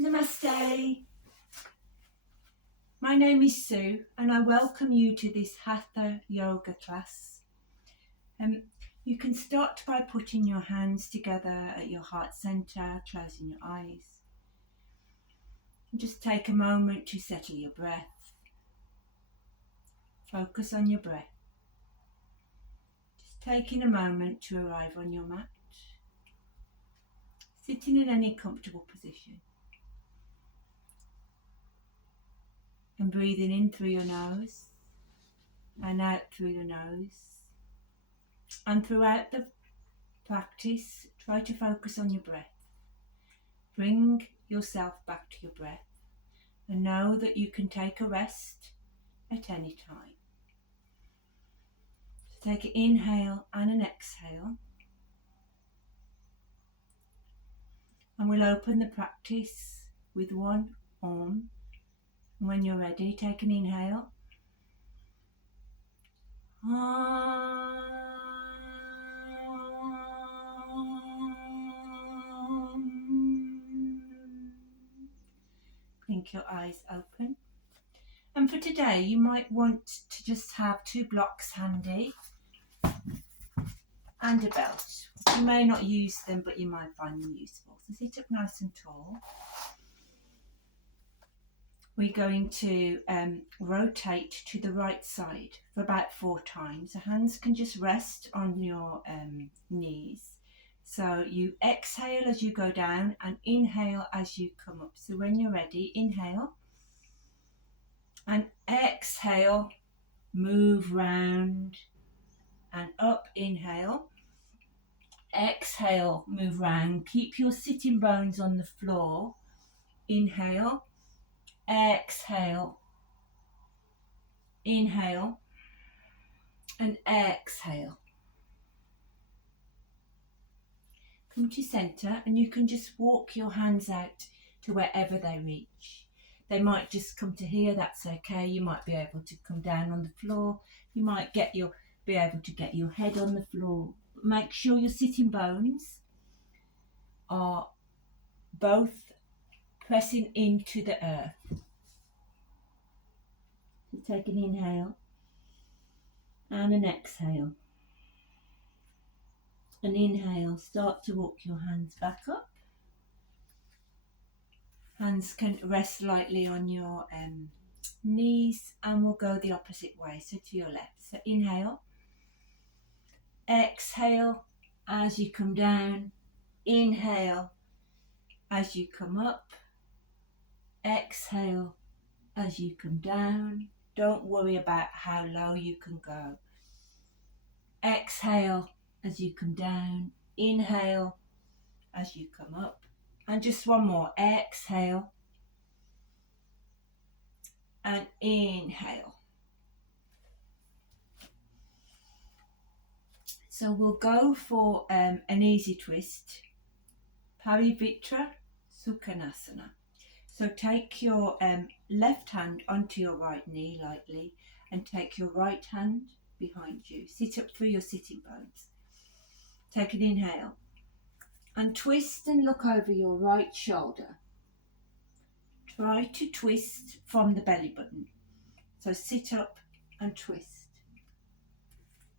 Namaste. My name is Sue and I welcome you to this Hatha yoga class. You can start by putting your hands together at your heart center, closing your eyes. And just take a moment to settle your breath. Focus on your breath. Just taking a moment to arrive on your mat. Sitting in any comfortable position. And breathing in through your nose and out through your nose. And throughout the practice, try to focus on your breath. Bring yourself back to your breath and know that you can take a rest at any time. So take an inhale and an exhale. And we'll open the practice with one Om. When you're ready, take an inhale. Blink your eyes open. And for today, you might want to just have 2 blocks handy and a belt. You may not use them, but you might find them useful. So sit up nice and tall. We're going to rotate to the right side for about 4 times. The hands can just rest on your knees. So you exhale as you go down and inhale as you come up. So when you're ready, inhale and exhale, move round and up, inhale. Exhale, move round. Keep your sitting bones on the floor. Inhale. Exhale, inhale and exhale. Come to center and you can just walk your hands out to wherever they reach. They might just come to here, that's okay. You might be able to come down on the floor. You might be able to get your head on the floor. Make sure your sitting bones are both pressing into the earth. So take an inhale and an exhale. An inhale, start to walk your hands back up. Hands can rest lightly on your knees and we'll go the opposite way, so to your left. So inhale, exhale as you come down, inhale as you come up, exhale as you come down. Don't worry about how low you can go. Exhale as you come down, inhale as you come up, and just one more, exhale and inhale. So we'll go for an easy twist, Parivitra Sukhanasana. So take your left hand onto your right knee lightly and take your right hand behind you. Sit up through your sitting bones. Take an inhale and twist and look over your right shoulder. Try to twist from the belly button. So sit up and twist.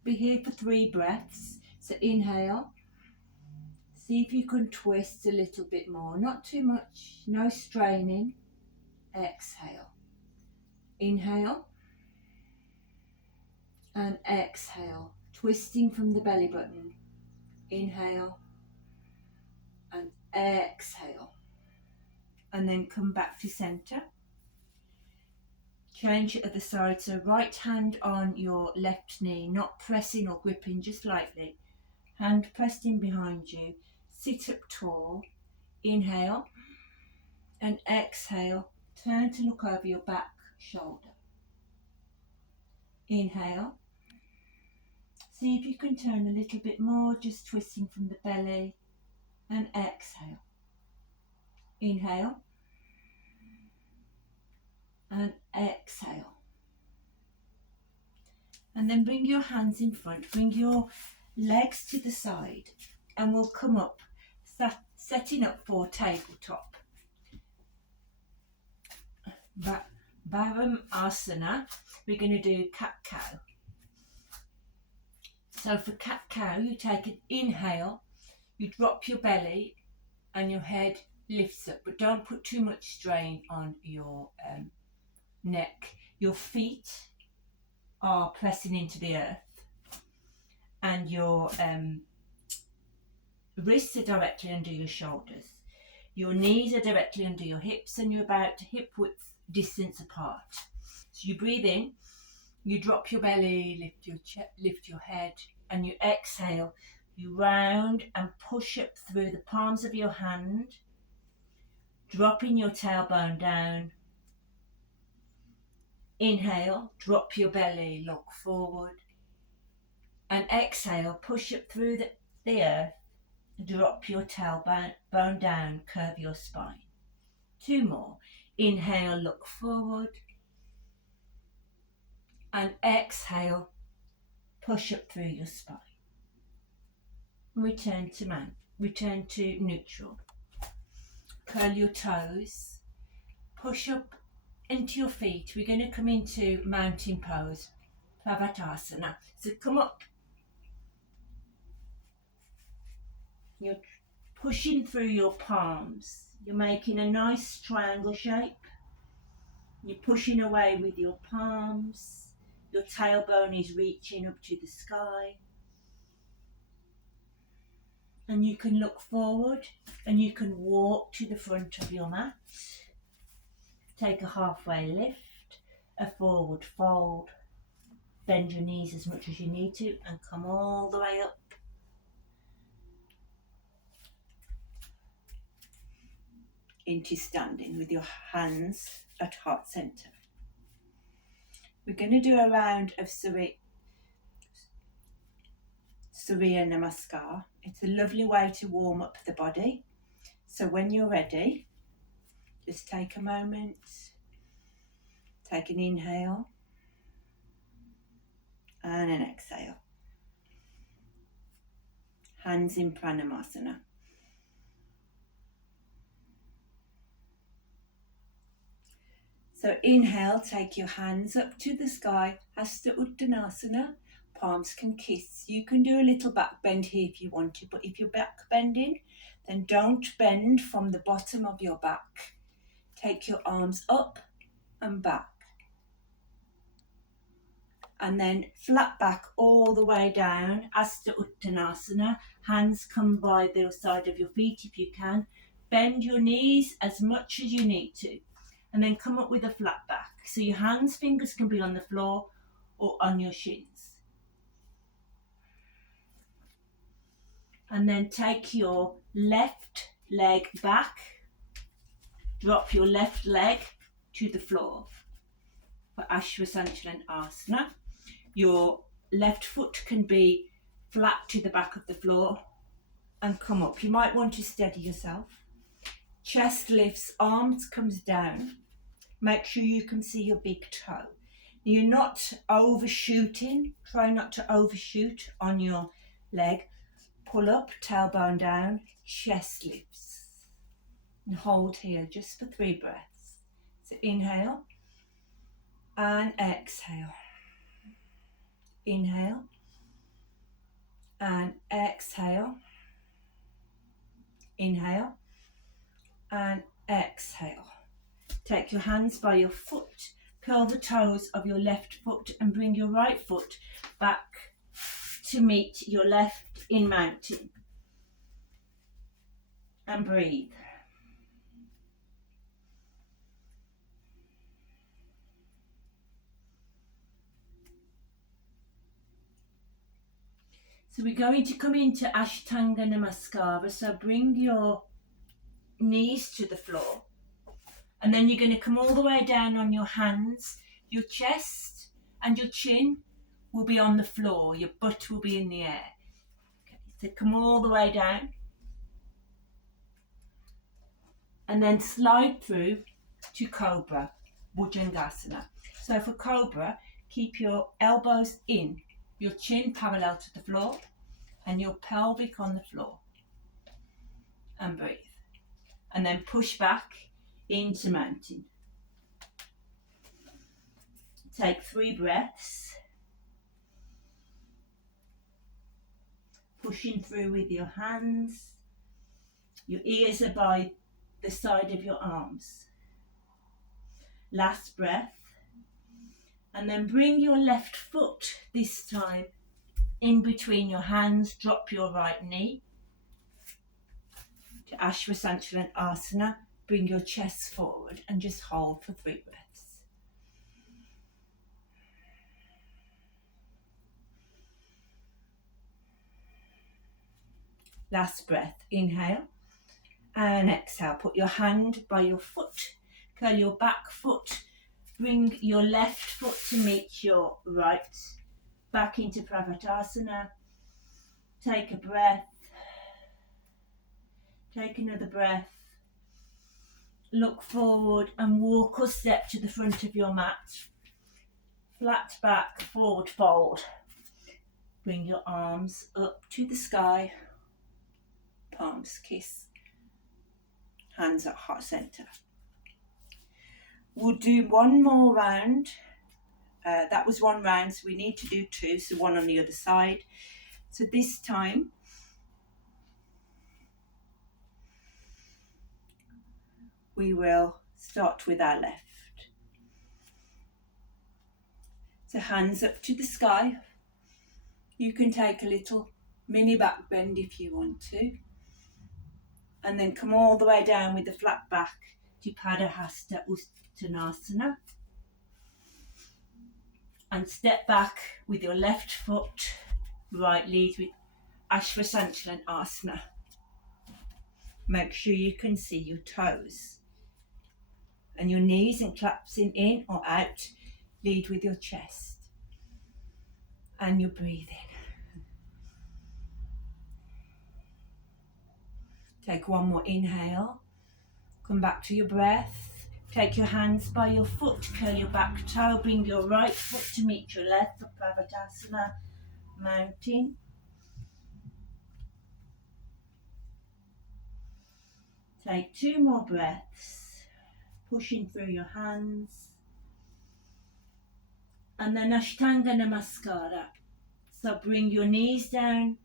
Be here for 3 breaths. So inhale. See if you can twist a little bit more, not too much, no straining. Exhale. Inhale and exhale, twisting from the belly button. Inhale and exhale. And then come back to center. Change at the other side, so right hand on your left knee, not pressing or gripping, just lightly. Hand pressed in behind you. Sit up tall. Inhale and exhale. Turn to look over your back shoulder. Inhale. See if you can turn a little bit more, just twisting from the belly. And exhale. Inhale. And exhale. And then bring your hands in front. Bring your legs to the side. And we'll come up, setting up for tabletop. Bharam Asana, we're going to do cat-cow. So for cat-cow, you take an inhale, you drop your belly and your head lifts up, but don't put too much strain on your neck. Your feet are pressing into the earth and your wrists are directly under your shoulders. Your knees are directly under your hips and you're about hip width distance apart. So you breathe in, you drop your belly, lift your head, and you exhale. You round and push up through the palms of your hand, dropping your tailbone down. Inhale, drop your belly, look forward. And exhale, push up through the earth, drop your tailbone down, curve your spine. 2 more. Inhale, look forward. And exhale, push up through your spine. Return to neutral. Curl your toes. Push up into your feet. We're going to come into mountain pose, Pravatasana. So come up. You're pushing through your palms. You're making a nice triangle shape. You're pushing away with your palms. Your tailbone is reaching up to the sky. And you can look forward and you can walk to the front of your mat. Take a halfway lift, a forward fold. Bend your knees as much as you need to and come all the way up. Into standing with your hands at heart center. We're going to do a round of Surya Namaskar. It's a lovely way to warm up the body. So when you're ready, just take a moment, take an inhale and an exhale. Hands in Pranamasana. So inhale, take your hands up to the sky, Hasta Uttanasana, palms can kiss. You can do a little back bend here if you want to, but if you're back bending, then don't bend from the bottom of your back. Take your arms up and back. And then flat back all the way down, Hasta Uttanasana. Hands come by the side of your feet if you can. Bend your knees as much as you need to. And then come up with a flat back. So your hands, fingers can be on the floor or on your shins. And then take your left leg back. Drop your left leg to the floor for Ashwasanchalan Asana. Your left foot can be flat to the back of the floor and come up. You might want to steady yourself. Chest lifts, arms comes down. Make sure you can see your big toe. You're not overshooting. Try not to overshoot on your leg. Pull up, tailbone down, chest lifts. And hold here just for 3 breaths. So inhale and exhale. Inhale and exhale. Inhale and exhale. Take your hands by your foot, curl the toes of your left foot and bring your right foot back to meet your left in mountain. And breathe. So we're going to come into Ashtanga Namaskara. So bring your knees to the floor. And then you're going to come all the way down on your hands. Your chest and your chin will be on the floor. Your butt will be in the air. Okay, so come all the way down. And then slide through to Cobra, Bhujangasana. So for Cobra, keep your elbows in, your chin parallel to the floor, and your pelvic on the floor. And breathe. And then push back into mountain. Take 3 breaths, pushing through with your hands. Your ears are by the side of your arms. Last breath. And then bring your left foot this time in between your hands. Drop your right knee to Ashwasanthalasana. Bring your chest forward and just hold for 3 breaths. Last breath. Inhale and exhale. Put your hand by your foot. Curl your back foot. Bring your left foot to meet your right. Back into Pravatasana. Take a breath. Take another breath. Look forward and walk or step to the front of your mat. Flat back, forward fold. Bring your arms up to the sky. Palms kiss. Hands at heart center. We'll do one more round. That was 1 round, so we need to do 2, so 1 on the other side. So this time, we will start with our left. So hands up to the sky. You can take a little mini back bend if you want to. And then come all the way down with the flat back to Padahasta Uttanasana. And step back with your left foot, right lead with Ashwasanthalasana. Make sure you can see your toes. And your knees and collapsing in or out. Lead with your chest. And your breathing. Take 1 more inhale. Come back to your breath. Take your hands by your foot. Curl your back toe. Bring your right foot to meet your left for Pravatasana. Mountain. Take 2 more breaths. Pushing through your hands. And then Ashtanga Namaskara. So bring your knees down.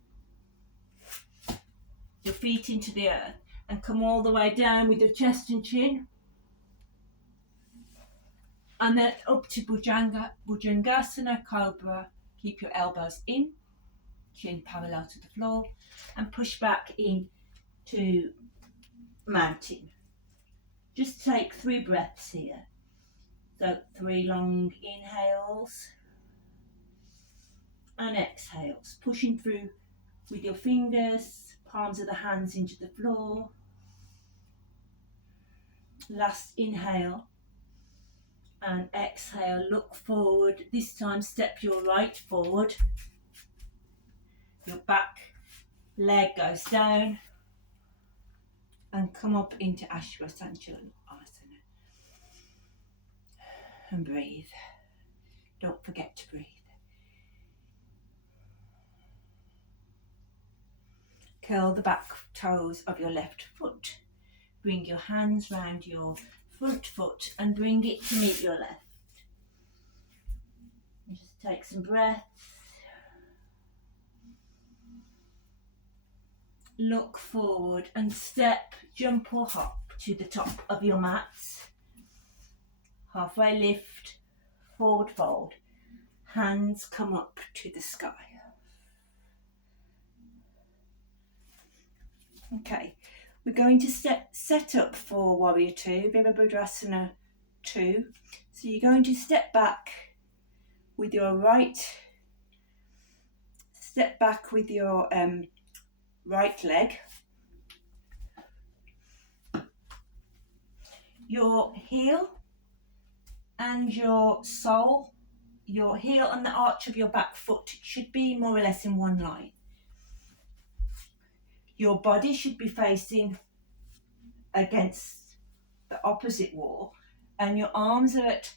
Your feet into the earth. And come all the way down with your chest and chin. And then up to Bhujangasana, Cobra. Keep your elbows in. Chin parallel to the floor. And push back in to Mountain. Just take 3 breaths here. So 3 long inhales and exhales. Pushing through with your fingers, palms of the hands into the floor. Last inhale and exhale. Look forward. This time step your right forward. Your back leg goes down. And come up into Ashwasanthalasana. And breathe. Don't forget to breathe. Curl the back toes of your left foot. Bring your hands round your front foot and bring it to meet your left. And just take some breaths. Look forward and step, jump or hop to the top of your mat. Halfway lift, forward fold. Hands come up to the sky. Okay, we're going to set up for Warrior 2, Virabhadrasana 2. So you're going to step back with your right right leg. Your heel and your sole, your heel and the arch of your back foot should be more or less in one line. Your body should be facing against the opposite wall and your arms are at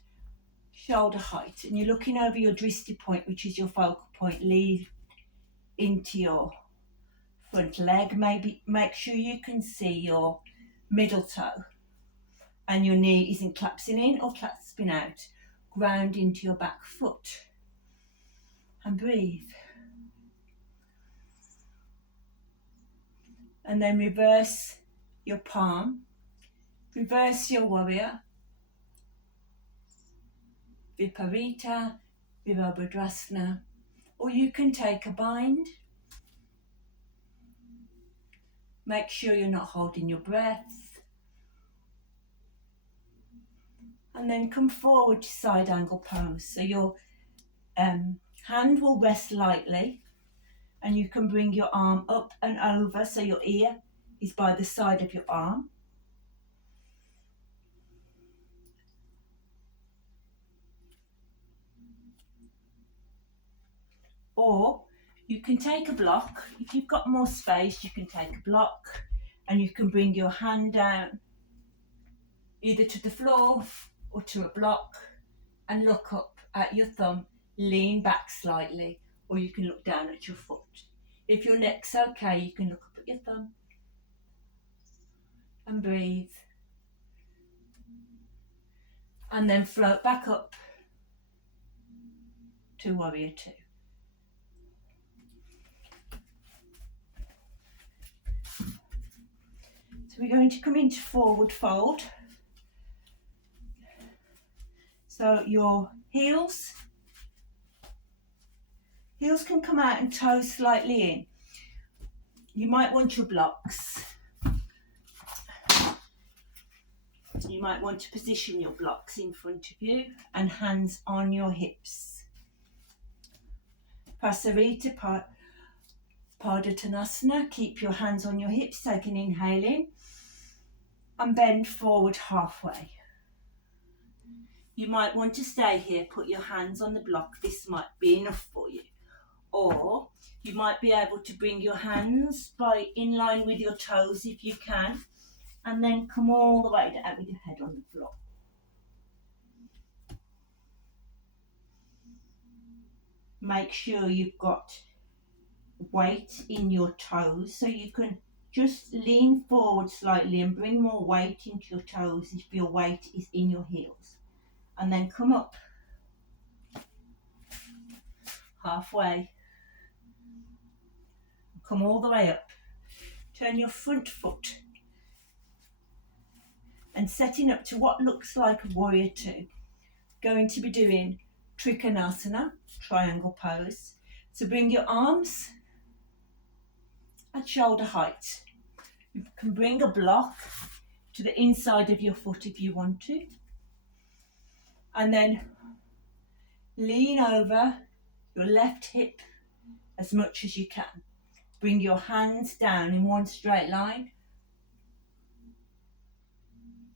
shoulder height and you're looking over your drishti point, which is your focal point, lead into your front leg. Maybe make sure you can see your middle toe and your knee isn't collapsing in or collapsing out. ground into your back foot and breathe. And then reverse your palm, reverse your warrior, Viparita, Virabhadrasana, or you can take a bind. Make sure you're not holding your breath. And then come forward to side angle pose. So your hand will rest lightly and you can bring your arm up and over so your ear is by the side of your arm. Or you can take a block. If you've got more space, you can take a block and you can bring your hand down either to the floor or to a block and look up at your thumb, lean back slightly, or you can look down at your foot. If your neck's okay, you can look up at your thumb and breathe. And then float back up to warrior two. So we're going to come into forward fold. So your heels can come out and toes slightly in. You might want your blocks. You might want to position your blocks in front of you and hands on your hips. Prasarita Padottanasana, keep your hands on your hips, take an inhale in and bend forward halfway. You might want to stay here, put your hands on the block, this might be enough for you. Or you might be able to bring your hands in line with your toes if you can, and then come all the way down with your head on the floor. Make sure you've got weight in your toes, so you can just lean forward slightly and bring more weight into your toes if your weight is in your heels. And then come up halfway. Come all the way up. Turn your front foot and setting up to what looks like a warrior two. Going to be doing Trikonasana, triangle pose. So bring your arms at shoulder height. You can bring a block to the inside of your foot if you want to. And then lean over your left hip as much as you can. Bring your hands down in one straight line.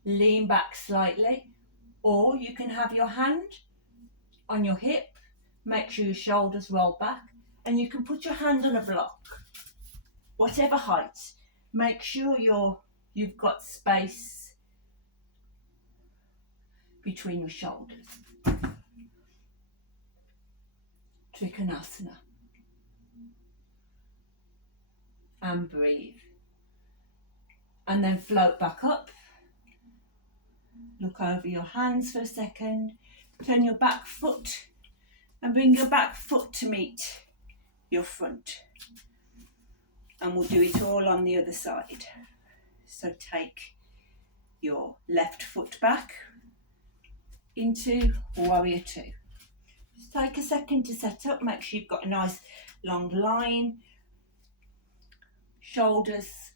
Lean back slightly, or you can have your hand on your hip, make sure your shoulders roll back, and you can put your hand on a block, whatever height. Make sure you've got space between your shoulders. Trikonasana. And breathe. And then float back up. Look over your hands for a second. Turn your back foot and bring your back foot to meet your front. And we'll do it all on the other side. So take your left foot back into warrior two. Just take a second to set up. Make sure you've got a nice long line. Shoulders,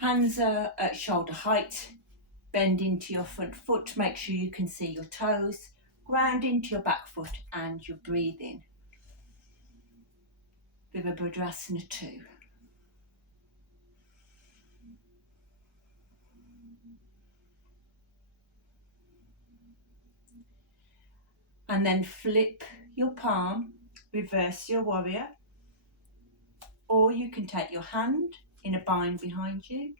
hands are at shoulder height. Bend into your front foot. Make sure you can see your toes. Ground into your back foot and you're breathing. Virabhadrasana 2. And then flip your palm, reverse your warrior. Or you can take your hand in a bind behind you.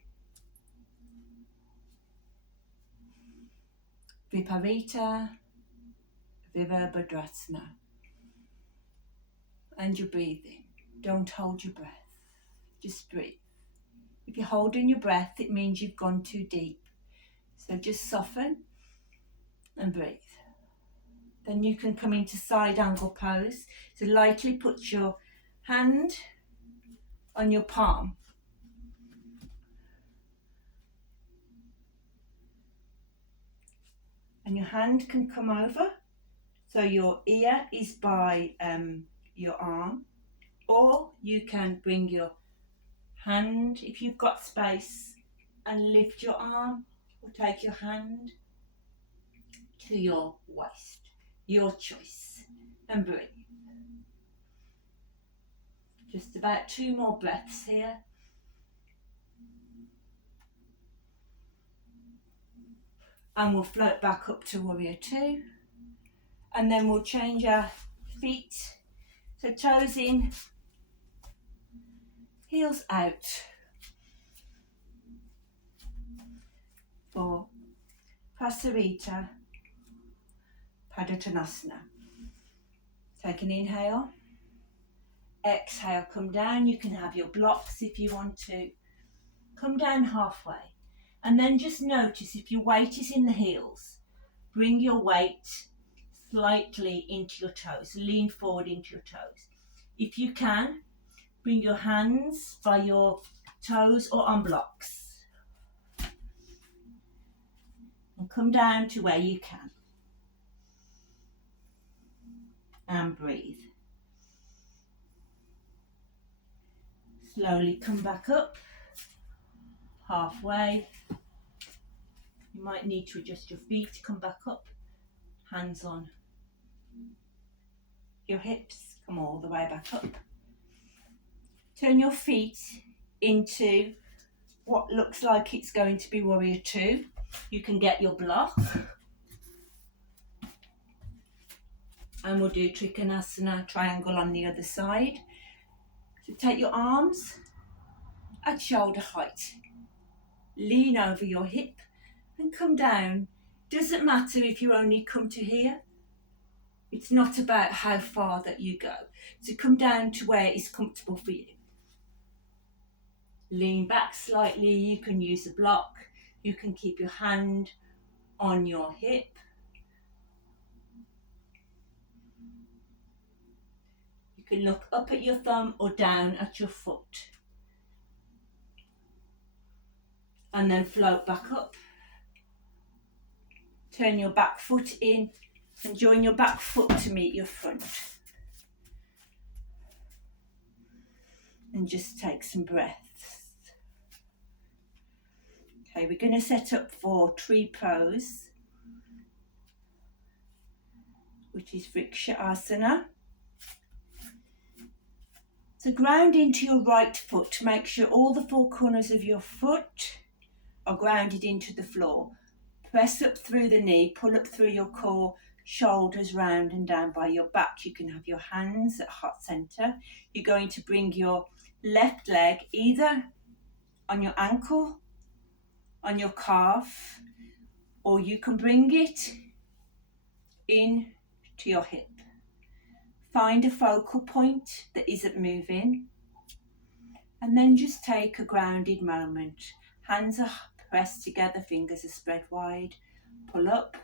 Viparita, Virabhadrasana. And you're breathing. Don't hold your breath. Just breathe. If you're holding your breath, it means you've gone too deep. So just soften and breathe. Then you can come into side angle pose. So lightly put your hand on your palm. And your hand can come over. So your ear is by your arm. Or you can bring your hand, if you've got space, and lift your arm, or take your hand to your waist. Your choice. And breathe. Just about 2 more breaths here. And we'll float back up to Warrior 2. And then we'll change our feet. So toes in, heels out. For Prasarita Padottanasana. Take an inhale. Exhale, come down. You can have your blocks if you want to. Come down halfway. And then just notice if your weight is in the heels, bring your weight slightly into your toes. Lean forward into your toes. If you can, bring your hands by your toes or on blocks. And come down to where you can. And breathe. Slowly come back up. Halfway. You might need to adjust your feet to come back up. Hands on your hips. Come all the way back up. Turn your feet into what looks like it's going to be Warrior 2. You can get your block. And we'll do Trikonasana triangle on the other side. So take your arms at shoulder height. Lean over your hip and come down. Doesn't matter if you only come to here. It's not about how far that you go. So come down to where it's comfortable for you. Lean back slightly. You can use a block. You can keep your hand on your hip. You can look up at your thumb or down at your foot. And then float back up. Turn your back foot in and join your back foot to meet your front. And just take some breaths. Okay, we're going to set up for tree pose, which is Vrikshasana. So ground into your right foot. Make sure all the 4 corners of your foot are grounded into the floor. Press up through the knee, pull up through your core, shoulders round and down by your back. You can have your hands at heart center. You're going to bring your left leg either on your ankle, on your calf, or you can bring it in to your hip. Find a focal point that isn't moving, and then just take a grounded moment. Hands are pressed together, fingers are spread wide. Pull up.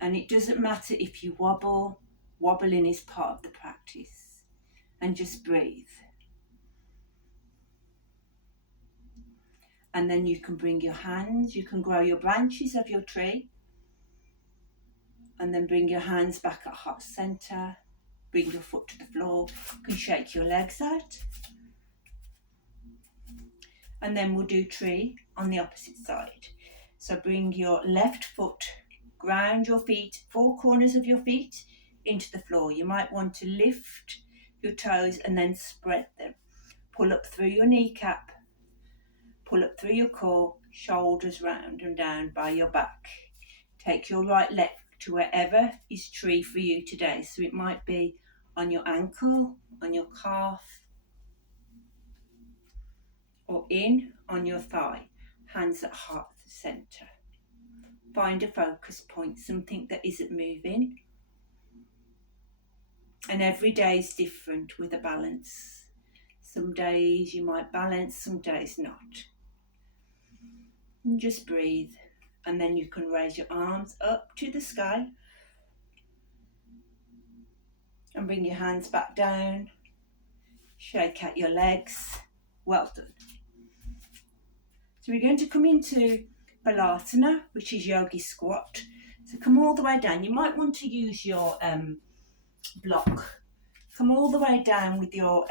And it doesn't matter if you wobble. Wobbling is part of the practice. And just breathe. And then you can bring your hands, you can grow your branches of your tree. And then bring your hands back at heart center. Bring your foot to the floor. You can shake your legs out. And then we'll do tree on the opposite side. So bring your left foot, ground your feet, 4 corners of your feet into the floor. You might want to lift your toes and then spread them. Pull up through your kneecap, pull up through your core, shoulders round and down by your back. Take your right leg to wherever is tree for you today. So it might be on your ankle, on your calf, or in on your thigh, hands at heart center. Find a focus point, something that isn't moving. And every day is different with a balance. Some days you might balance, some days not. And just breathe and then you can raise your arms up to the sky and bring your hands back down. Shake out your legs. Well done. So we're going to come into Balasana, which is yogi squat. So come all the way down. You might want to use your block. Come all the way down with your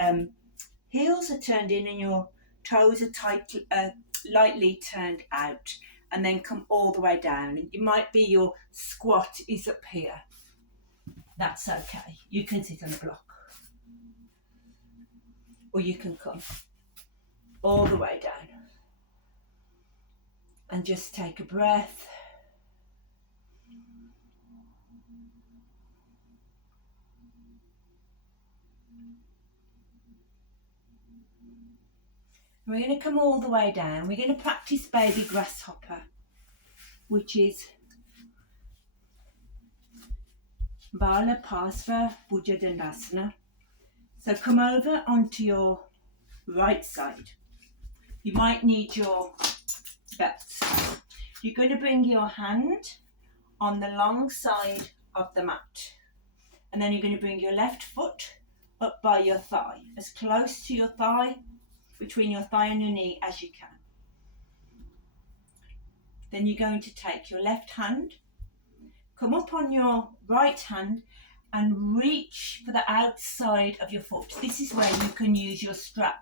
heels are turned in and your toes are lightly turned out, and then come all the way down. It might be your squat is up here. That's okay. You can sit on a block. Or you can come all the way down. And just take a breath. We're going to come all the way down. We're going to practice baby grasshopper, which is Bala Pasva Bhujangasana. So come over onto your right side. You might need your belts. You're going to bring your hand on the long side of the mat. And then you're going to bring your left foot up by your thigh, as close to your thigh, between your thigh and your knee as you can. Then you're going to take your left hand, come up on your right hand and reach for the outside of your foot. This is where you can use your strap.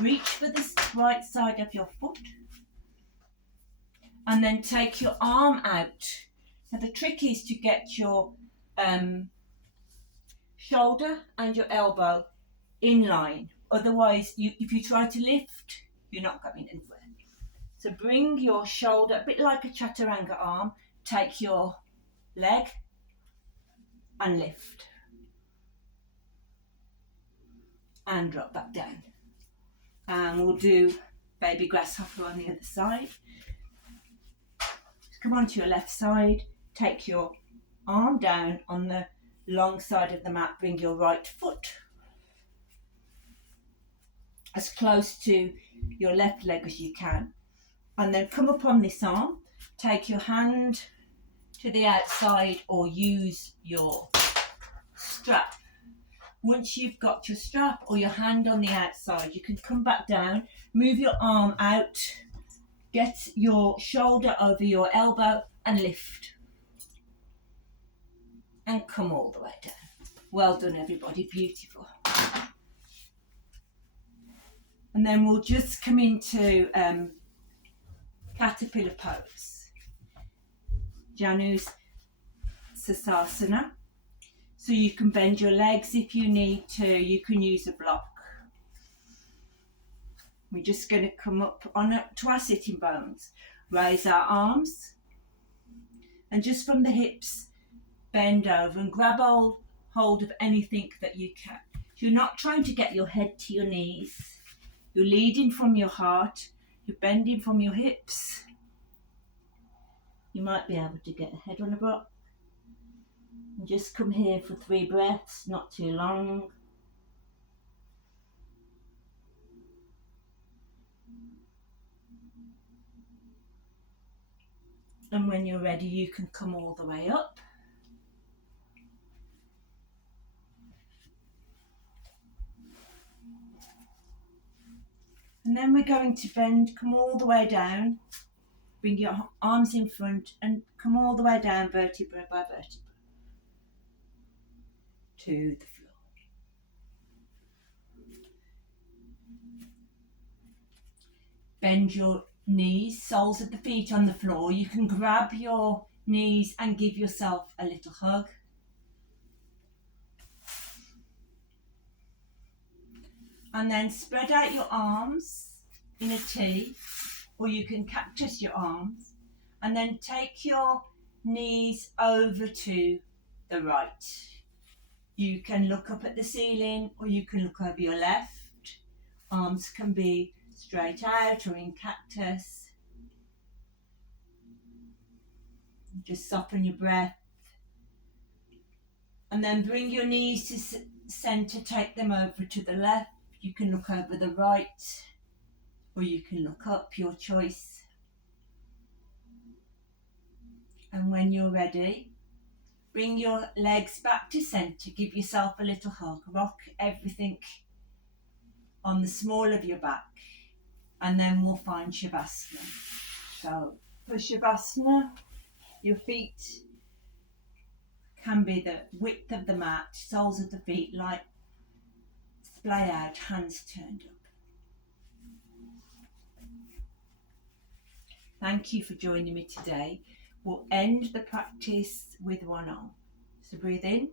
Reach for the right side of your foot and then take your arm out. Now the trick is to get your shoulder and your elbow in line. Otherwise, if you try to lift, you're not going anywhere. So bring your shoulder, a bit like a chaturanga arm, take your leg and lift. And drop back down. And we'll do baby grasshopper on the other side. Come onto your left side, take your arm down on the long side of the mat, bring your right foot as close to your left leg as you can, and then come up on this arm, take your hand to the outside or use your strap. Once you've got your strap or your hand on the outside, you can come back down, move your arm out, get your shoulder over your elbow and lift. And come all the way down. Well done everybody, beautiful. And then we'll just come into caterpillar pose. Janu Sirsasana. So you can bend your legs if you need to, you can use a block. We're just going to come up to our sitting bones, raise our arms, and just from the hips, bend over and grab hold of anything that you can. You're not trying to get your head to your knees. You're leading from your heart. You're bending from your hips. You might be able to get a head on a block. And just come here for 3 breaths, not too long. And when you're ready, you can come all the way up. And then we're going to bend, come all the way down, bring your arms in front and come all the way down vertebra by vertebra to the floor. Bend your knees, soles of the feet on the floor. You can grab your knees and give yourself a little hug. And then spread out your arms in a T, or you can cactus your arms, and then take your knees over to the right. You can look up at the ceiling, or you can look over your left. Arms can be straight out or in cactus. Just soften your breath. And then bring your knees to center, take them over to the left. You can look over the right, or you can look up, your choice. And when you're ready, bring your legs back to centre, give yourself a little hug, rock everything on the small of your back, and then we'll find Shavasana. So for Shavasana, your feet can be the width of the mat, soles of the feet like splay out, hands turned up. Thank you for joining me today. We'll end the practice with one arm. So breathe in